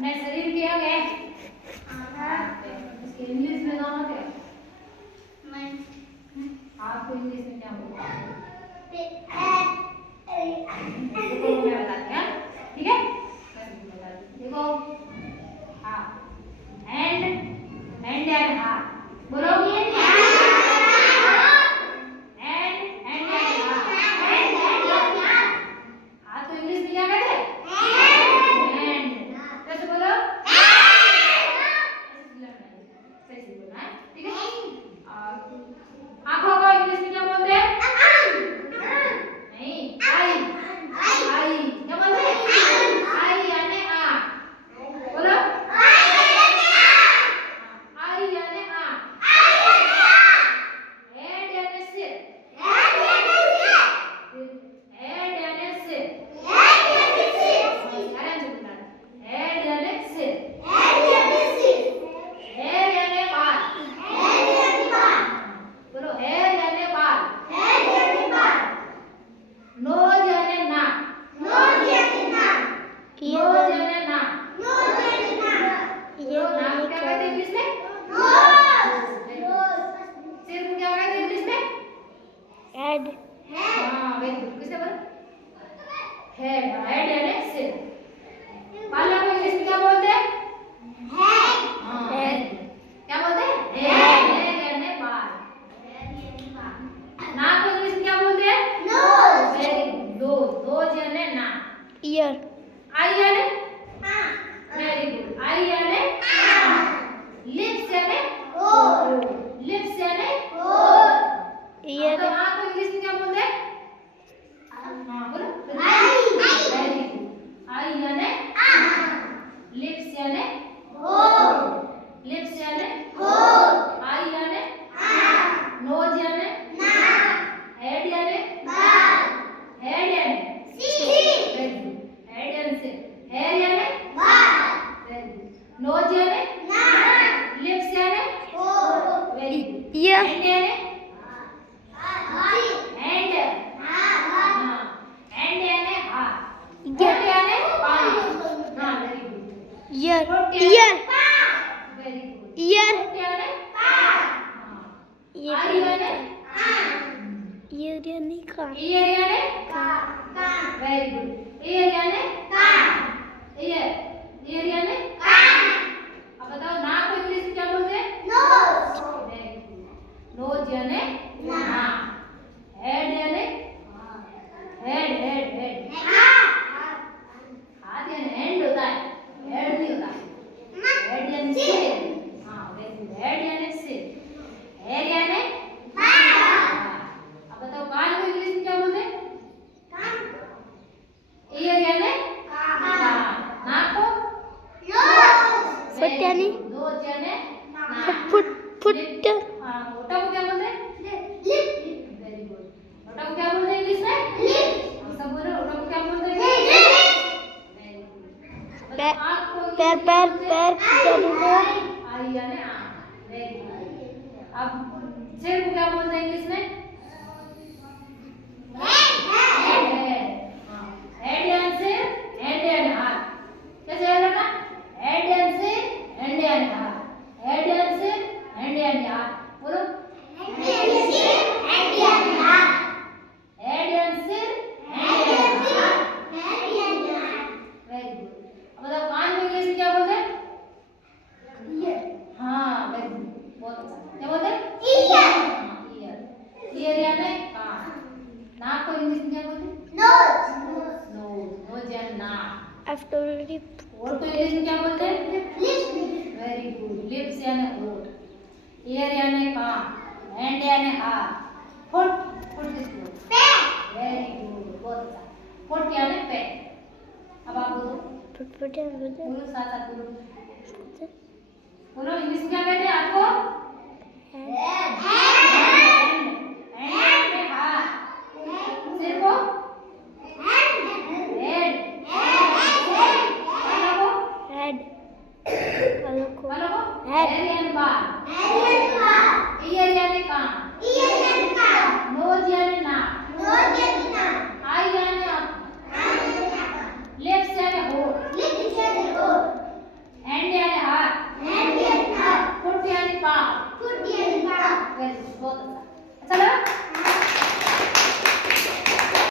अपने शरीर के आगे इसके इंग्लिश में नाम क्या आपको इंग्लिश में क्या बोलते हैं देखो मैं बताती हूँ ठीक है देखो हाँ एंड एंड हाथ बोलो हेड हाँ वेरी गुड किसने बोला हेड हेड यानी सिर पाला को इंग्लिश में क्या बोलते हैं हेड हाँ हेड क्या बोलते हैं हेड हेड यानी बाल नाक को इंग्लिश में क्या बोलते हैं nose very good nose nose यानी नाक ईयर आई यानी वेरी गुड आई यानी लिप्स यानी लिप्स यानी ईयर तो आंख को इंग्लिश में क्या बोलते हैं हाँ बोलो आई वेरी गुड आई यानी लिप्स यानी लिप्स यानी आई यानी नोज यानी हेड यानी हेड यानी वेरी गुड हेड यानी सिर हेयर यानी वेरी गुड नोज यानी लिप्स यानी वेरी गुड हैंड यानी year year very good year year यानी कान ईयर यानी कान वेरी गुड ईयर यानी कान ईयर यानी कान अब बताओ नाक को इंग्लिश में क्या बोलते हैं नोज वेरी गुड नोज यानी नाक हेड यानी हेड हेड हेड हाथ यानी हैंड होता है हेड नहीं होता हेड यानी सिर हाँ वेरी गुड हेड यानी सिर हेयर यानी बाल अब बताओ कान को इंग्लिश में क्या बोलते हैं कान ईयर यानी कान नाक को फुट यानी नोज यानी फुट फुट हाँ होठों को क्या बोलते हैं लिप वेरी गुड होठों को क्या बोलते हैं इंग्लिश में लिप हम सब बोलो होठों को क्या बोलते हैं पैर पैर पैर आई यानी वेरी गुड अब सिर को क्या बोलते हैं इंग्लिश में हेड यानी सिर हैंड यानी हाथ कैसे याद रखना हेड यानी सिर हैंड यानी हाथ हेड यानी सिर हैंड यानी हाथ बोलो हेड यानी सिर हैंड यानी हाथ हेड यानी सिर हैंड यानी हाथ हेड यानी हाथ वेरी गुड अब बताओ कान को इंग्लिश में क्या बोलते हैं ईयर हाँ वेरी गुड बहुत अच्छा क्या बोलते हैं ईयर ईयर यानी कान नाक को इंग्लिश में क्या बोलते हैं नोज नोज नोज यानी नाक आफ्टर लिप होठ को इंग्लिश में क्या बोलते हैं लिप्स वेरी गुड लिप्स यानी होठ ईयर यानी कान हैंड यानी हाथ फुट फुट किसको पैर वेरी गुड बहुत अच्छा फुट यानी पैर अब आप बोलो बोलो साथ साथ बोलो बोलो इंग्लिश में क्या कहते हैं आपको हैंड हैंड में हाथ सिर को head head head hair and बाल